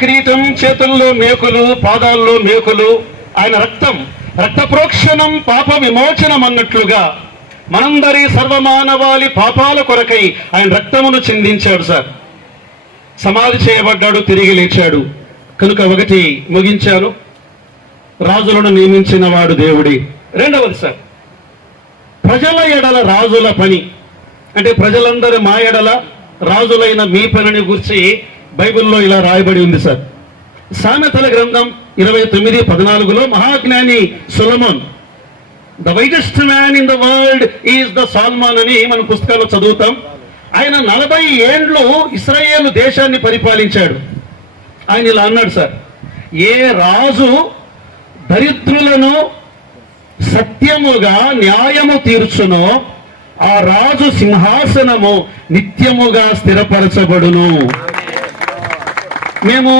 కిరీటం, చేతుల్లో మేకులు, పాదాల్లో మేకులు. ఆయన రక్తం, రక్త ప్రోక్షణం పాప విమోచనం అన్నట్లుగా మనందరి సర్వమానవాళి పాపాల కొరకై ఆయన రక్తమును చిందించాడు సార్. సమాధి చేయబడ్డాడు, తిరిగి లేచాడు. కనుక ఒకటి ముగించాను, రాజులను నియమించిన వాడు దేవుడే. రెండవది సార్, ప్రజల ఎడల రాజుల పని. అంటే ప్రజలందరూ మా ఎడల రాజులైన మీ పనిని గురించి బైబిల్లో ఇలా రాయబడి ఉంది సార్. సామెతల గ్రంథం 29:14లో మహాజ్ఞాని Solomon, the wisest man in the world is the Solomon అని మన పుస్తకాల్లో చదువుతాం. ఆయన 40 ఏండ్లు ఇశ్రాయేలు దేశాన్ని పరిపాలించాడు. ఆయన ఇలా అన్నాడు సార్, ఏ రాజు దరిద్రులను సత్యముగా న్యాయము తీర్చునో ఆ రాజు సింహాసనము నిత్యముగా స్థిరపరచబడును. మేము